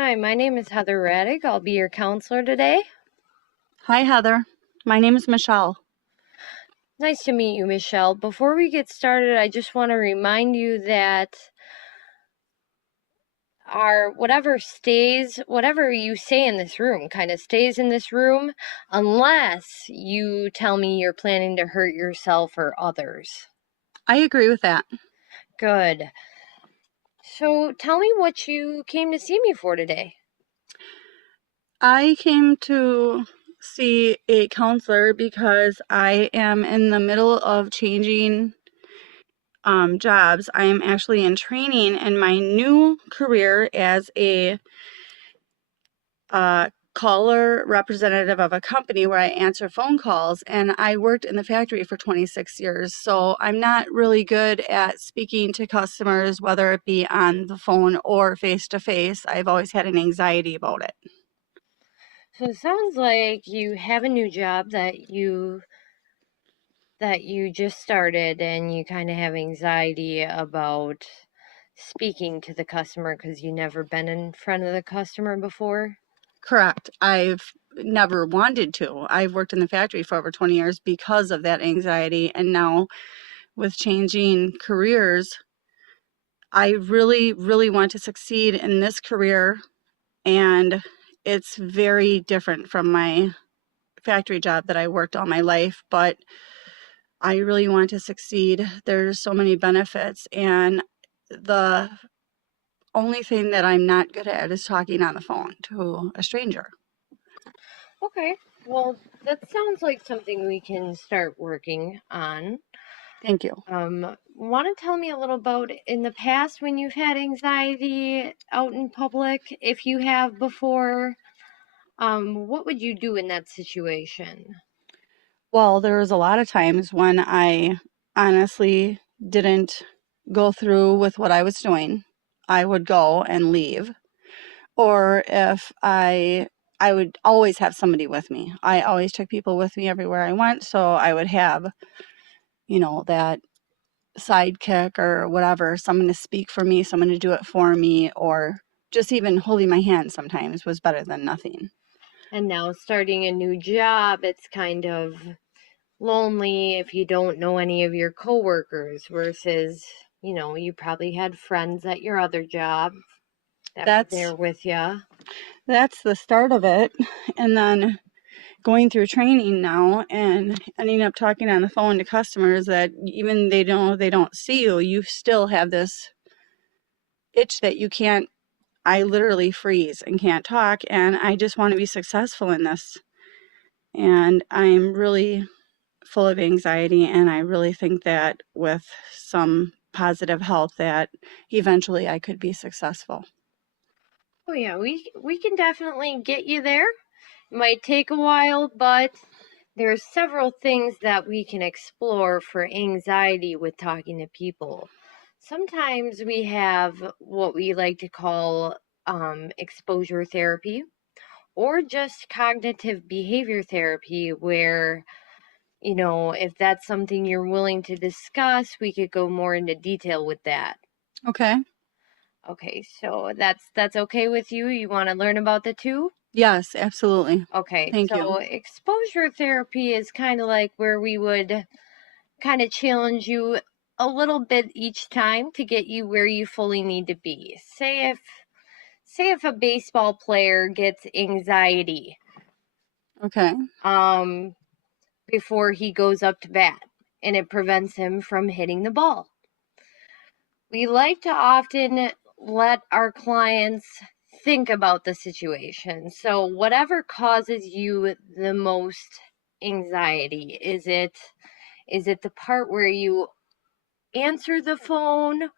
Hi, my name is Heather Radig. I'll be your counselor today. Hi, Heather. My name is Michelle. Nice to meet you, Michelle. Before we get started, I just want to remind you that whatever you say in this room kind of stays in this room unless you tell me you're planning to hurt yourself or others. I agree with that. Good. So tell me what you came to see me for today. I came to see a counselor because I am in the middle of changing jobs. I am actually in training in my new career as a caller representative of a company where I answer phone calls, and I worked in the factory for 26 years. So I'm not really good at speaking to customers, whether it be on the phone or face to face. I've always had an anxiety about it. So it sounds like you have a new job that you just started and you kind of have anxiety about speaking to the customer because you never been in front of the customer before. Correct. I've never wanted to. I've worked in the factory for over 20 years because of that anxiety. And now with changing careers, I really, really want to succeed in this career. And it's very different from my factory job that I worked all my life, but I really want to succeed. There's so many benefits. And the only thing that I'm not good at is talking on the phone to a stranger. Okay, well, that sounds like something we can start working on. Thank you. Want to tell me a little about in the past when you've had anxiety out in public? If you have before, what would you do in that situation? Well, there was a lot of times when I honestly didn't go through with what I was doing. I would go and leave. Or if I would always have somebody with me. I always took people with me everywhere I went, so I would have, that sidekick or whatever, someone to speak for me, someone to do it for me, or just even holding my hand sometimes was better than nothing. And now starting a new job, it's kind of lonely if you don't know any of your coworkers versus, you probably had friends at your other job that were That's there with you. that's the start of it. And then going through training now and ending up talking on the phone to customers that even they don't see you, you still have this itch that you can't. I literally freeze and can't talk, and I just want to be successful in this. And I'm really full of anxiety, and I really think that with some positive help that eventually I could be successful. Oh yeah, we can definitely get you there. It might take a while, but there's several things that we can explore for anxiety with talking to people. Sometimes we have what we like to call exposure therapy or just cognitive behavior therapy, where, if that's something you're willing to discuss, we could go more into detail with that. Okay. Okay, so that's okay with you? You want to learn about the two? Yes, absolutely. Okay, Thank you. so exposure therapy is kind of like where we would kind of challenge you a little bit each time to get you where you fully need to be. Say if a baseball player gets anxiety Okay. um before he goes up to bat and it prevents him from hitting the ball. We like to often let our clients think about the situation. So whatever causes you the most anxiety, is it the part where you answer the phone,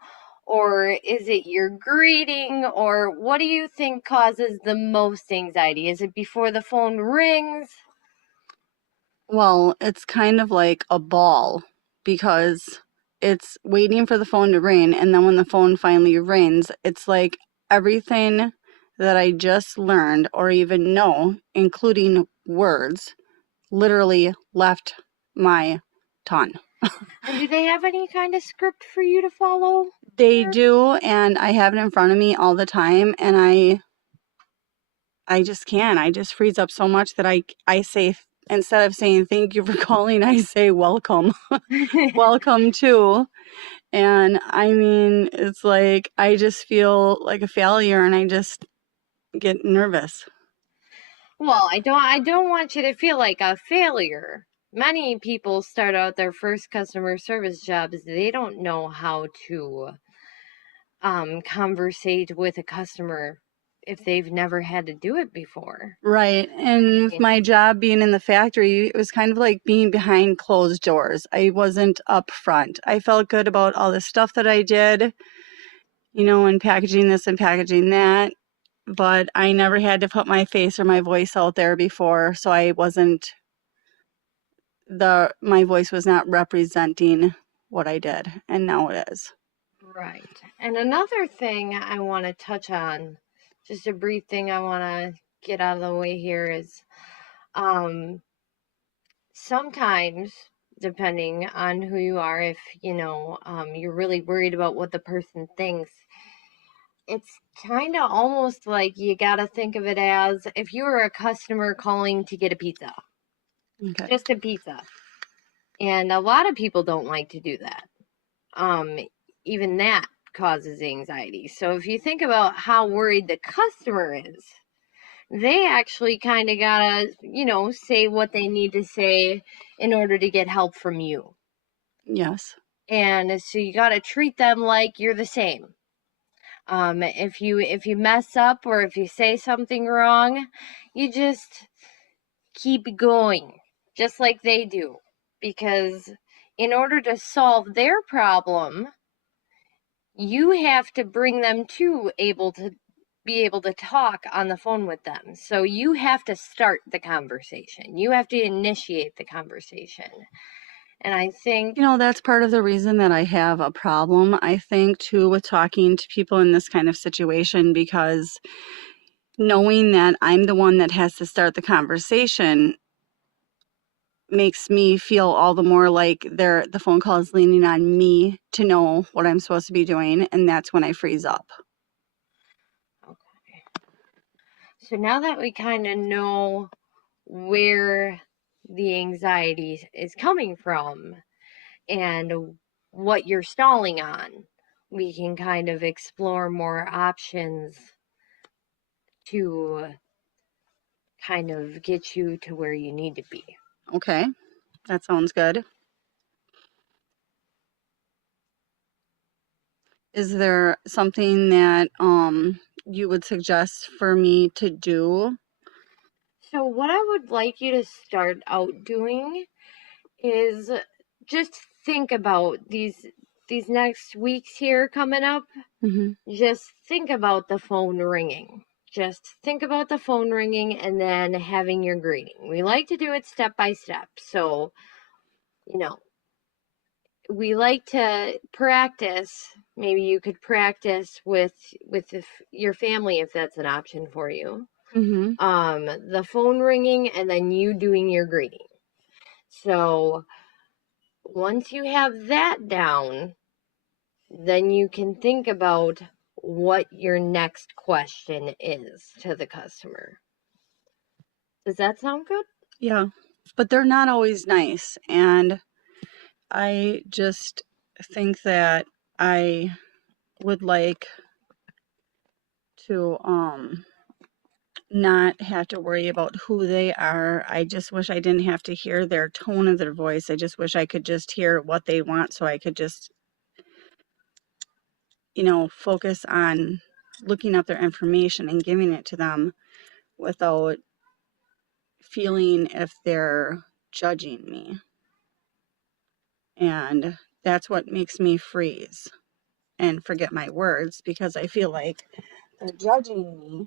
or is it your greeting, or what do you think causes the most anxiety? Is it before the phone rings? Well, it's kind of like a ball because it's waiting for the phone to ring, and then when the phone finally rings, it's like everything that I just learned or even know, including words, literally left my tongue. And do they have any kind of script for you to follow They there? do, and I have it in front of me all the time, and I just can't. I just freeze up so much that I say, instead of saying thank you for calling, I say welcome. Welcome to. And I mean, it's like I just feel like a failure and I just get nervous. Well, I don't want you to feel like a failure. Many people start out their first customer service jobs, they don't know how to conversate with a customer if they've never had to do it before. Right. And with my job being in the factory, it was kind of like being behind closed doors. I wasn't up front. I felt good about all the stuff that I did, you know, and packaging this and packaging that. But I never had to put my face or my voice out there before. So I wasn't, my voice was not representing what I did. And now it is. Right. And another thing I want to touch on, just a brief thing I want to get out of the way here is sometimes, depending on who you are, if you're really worried about what the person thinks, it's kind of almost like you got to think of it as if you were a customer calling to get a pizza. Okay. Just a pizza. And a lot of people don't like to do that. Even that causes anxiety. So if you think about how worried the customer is, they actually kind of gotta, say what they need to say in order to get help from you. Yes. And so you gotta treat them like you're the same. If you mess up or if you say something wrong, you just keep going, just like they do. Because in order to solve their problem, you have to bring them to be able to talk on the phone with them. So you have to start the conversation. You have to initiate the conversation. And I think, that's part of the reason that I have a problem, I think, too, with talking to people in this kind of situation, because knowing that I'm the one that has to start the conversation makes me feel all the more like the phone call is leaning on me to know what I'm supposed to be doing, and that's when I freeze up. okay. So now that we kind of know where the anxiety is coming from and what you're stalling on, we can kind of explore more options to kind of get you to where you need to be. Okay, that sounds good. Is there something that you would suggest for me to do? So what I would like you to start out doing is just think about these next weeks here coming up. Mm-hmm. Just think about the phone ringing. Just think about the phone ringing and then having your greeting. We like to do it step by step. So, we like to practice. Maybe you could practice with your family if that's an option for you. Mm-hmm. The phone ringing and then you doing your greeting. So once you have that down, then you can think about what your next question is to the customer. Does that sound good? Yeah, but they're not always nice, and I just think that I would like to not have to worry about who they are. I just wish I didn't have to hear their tone of their voice. I just wish I could just hear what they want, so I could just, focus on looking up their information and giving it to them without feeling if they're judging me. And that's what makes me freeze and forget my words, because I feel like they're judging me,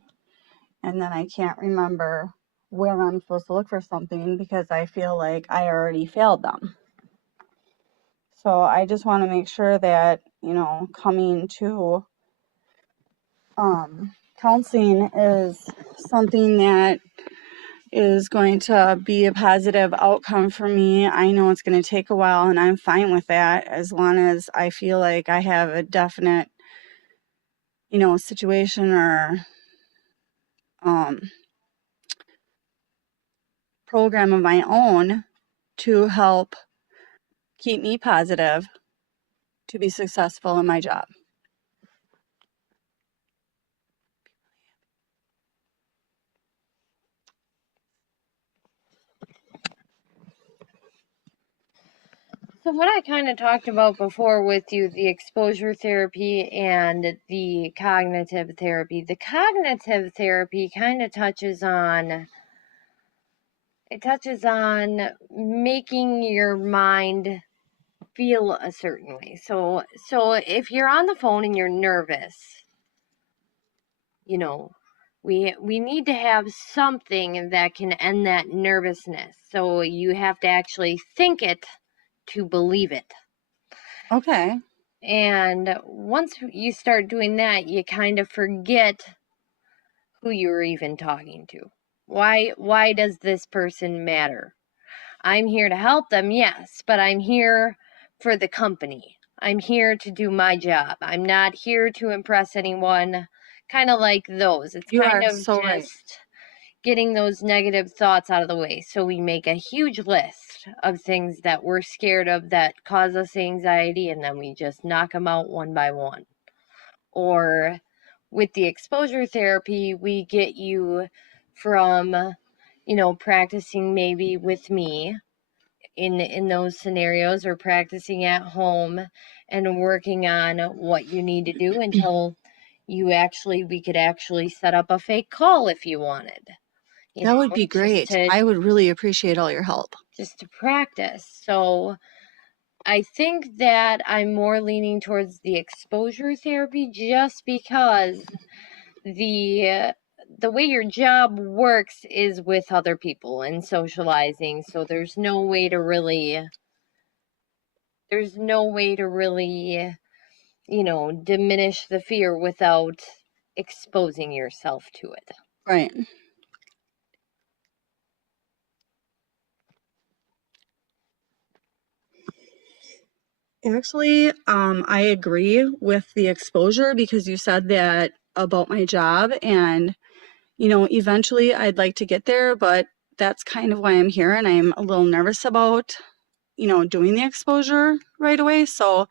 and then I can't remember where I'm supposed to look for something because I feel like I already failed them. So I just want to make sure that, coming to counseling is something that is going to be a positive outcome for me. I know it's going to take a while, and I'm fine with that as long as I feel like I have a definite, situation or program of my own to help keep me positive to be successful in my job. So what I kind of talked about before with you, the exposure therapy and the cognitive therapy. The cognitive therapy kind of touches on making your mind feel a certain way. So if you're on the phone and you're nervous, you know, we need to have something that can end that nervousness. So you have to actually think it to believe it. Okay. And once you start doing that, you kind of forget who you were even talking to. Why does this person matter? I'm here to help them, yes, but I'm here for the company. I'm here to do my job. I'm not here to impress anyone. Kind of like those. It's You kind are of so right. just getting those negative thoughts out of the way. So we make a huge list of things that we're scared of that cause us anxiety, and then we just knock them out one by one. Or with the exposure therapy, we get you from, practicing maybe with me in those scenarios, or practicing at home and working on what you need to do until we could actually set up a fake call if you wanted. That would be great. I would really appreciate all your help. Just to practice. So I think that I'm more leaning towards the exposure therapy just because the way your job works is with other people and socializing, so there's no way to really diminish the fear without exposing yourself to it. Right. Actually, I agree with the exposure because you said that about my job, and eventually I'd like to get there, but that's kind of why I'm here, and I'm a little nervous about doing the exposure right away. So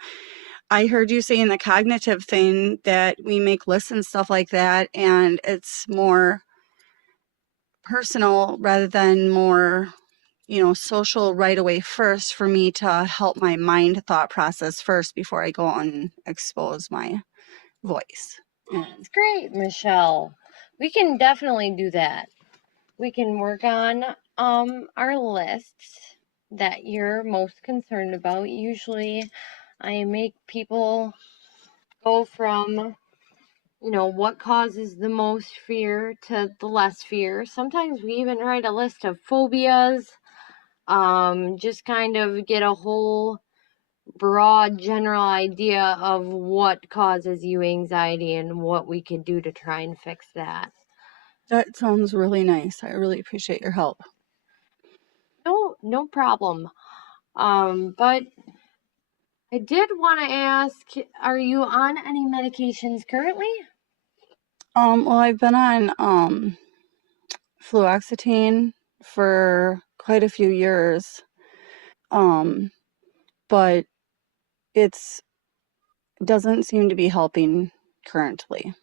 I heard you saying the cognitive thing, that we make lists and stuff like that, and it's more personal rather than more social right away first, for me to help my mind thought process first before I go and expose my voice. That's great, Michelle. We can definitely do that. We can work on our lists that you're most concerned about. Usually I make people go from what causes the most fear to the less fear. Sometimes we even write a list of phobias, just kind of get a whole broad general idea of what causes you anxiety and what we could do to try and fix that. That sounds really nice. I really appreciate your help. No problem. But I did want to ask, are you on any medications currently? Well, I've been on fluoxetine for quite a few years, but it doesn't seem to be helping currently.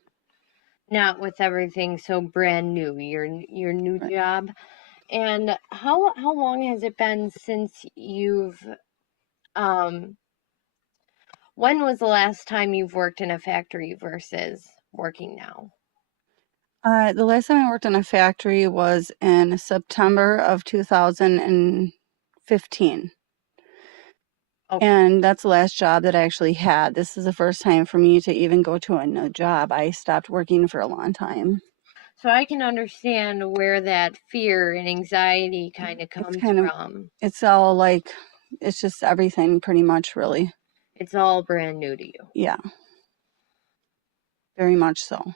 Not with everything so brand new, your new right. Job. And how long has it been since you've when was the last time you've worked in a factory versus working now? The last time I worked in a factory was in September of 2015. Okay. And that's the last job that I actually had. This is the first time for me to even go to a new job. I stopped working for a long time. So I can understand where that fear and anxiety kind of comes from. It's all like, it's just everything pretty much, really. It's all brand new to you. Yeah. Very much so.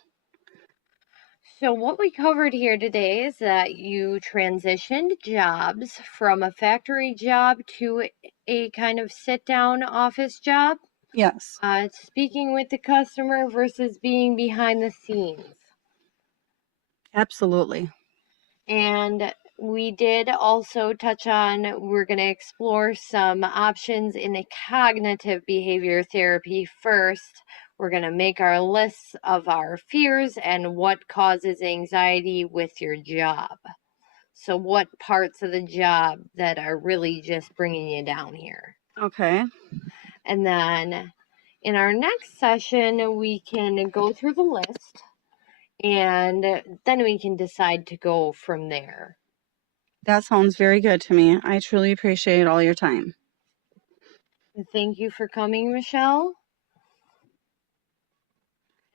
So what we covered here today is that you transitioned jobs from a factory job to a kind of sit-down office job. Yes. Speaking with the customer versus being behind the scenes. Absolutely. And we did also touch on, we're going to explore some options in the cognitive behavior therapy first. We're going to make our lists of our fears and what causes anxiety with your job. So what parts of the job that are really just bringing you down here. Okay. And then in our next session, we can go through the list and then we can decide to go from there. That sounds very good to me. I truly appreciate all your time. Thank you for coming, Michelle.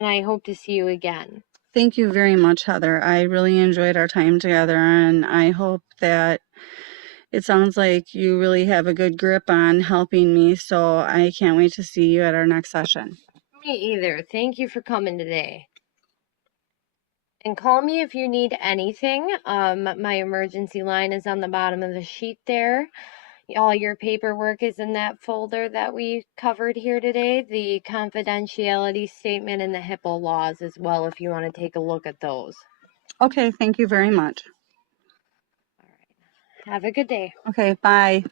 And I hope to see you again. Thank you very much, Heather. I really enjoyed our time together, and I hope that it sounds like you really have a good grip on helping me, so I can't wait to see you at our next session. Me either. Thank you for coming today. And call me if you need anything. My emergency line is on the bottom of the sheet there. All your paperwork is in that folder that we covered here today. The confidentiality statement and the HIPAA laws as well, if you want to take a look at those. Okay, thank you very much. All right. Have a good day. Okay, bye.